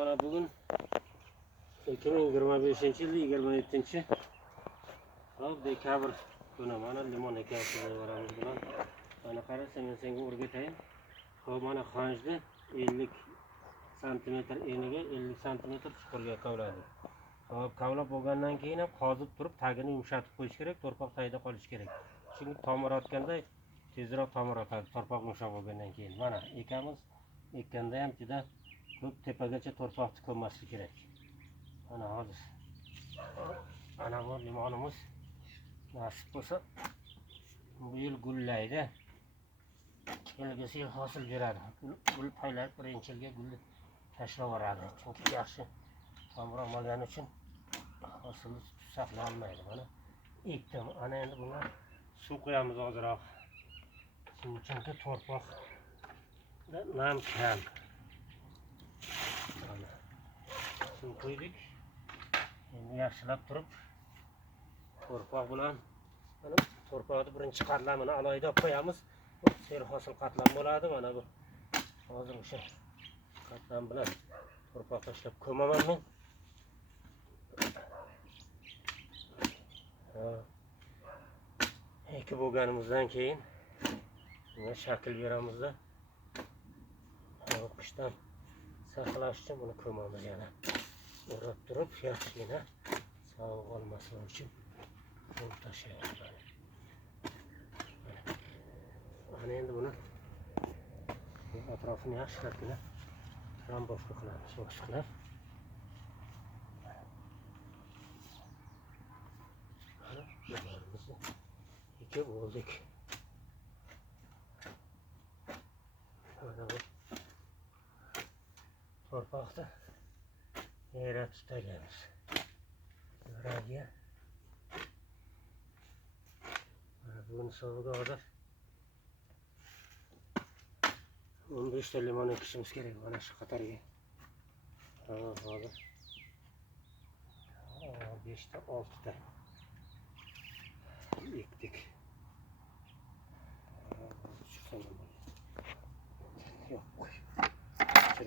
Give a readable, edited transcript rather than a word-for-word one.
Mana bugün 2025-yil 27 dekabr kuni mana limon ekasini varamiz bilan. Mana qarasa men senga o'rgatayin. Hop mana xanjni 50 cm eniga 50 cm chuqurga kavladik. Hop kavlab bo'lgandan keyin ham qozib turib tagini yumshatib qo'yish kerak, torpaq tagida qolishi kerak. Chunki tomir otganda tezroq tomir otadi, torpaq yumshoq bo'lgandan keyin. Mana ekamiz ekkanda ham juda ko'p tepagacha torpaqni ko'mmaslik kerak. Mana hozir ana bu limonimiz nasib bo'lsa bu yil gullaydi. Kelgusi yil hosil beradi. Gul paylab birinchi yilga gulni tashlab yuboradi. Chunki yaxshi tomir olmagani uchun hosilni saqlanmaydi. Mana ekdim. Ana endi bunga suv qo'yamiz ozroq. Chunki torpaq nam kam. Suv qo'ydik. Endi yaxshilab turib torpaq bilan mana torpaqni birinchi qatlamini alohida olib qo'yamiz. Ser hosil qatlam bo'ladi. Mana bu hozir o'sha qatlam bilan torpaq tashlab ko'maman men. Ekib bo'lganimizdan keyin bunga shakl beramizda. Qishdan saqlash uchun buni ko'mamiz yana. O'rab turib yaxshigina sovuq olmasligi uchun qo'yib tashlaymiz. Ana endi buni atrofini yaxshilabgina rambovka qilamiz boshqalar. Limonimizni ekib oldik. Mana bu torpaqni yaratib taglaymiz. Ragiga. Mana bugun hisobiga hozir 15 ta limon ekishimiz kerak mana shu qatoriga. Hozir 5 ta 6 ta ekdik.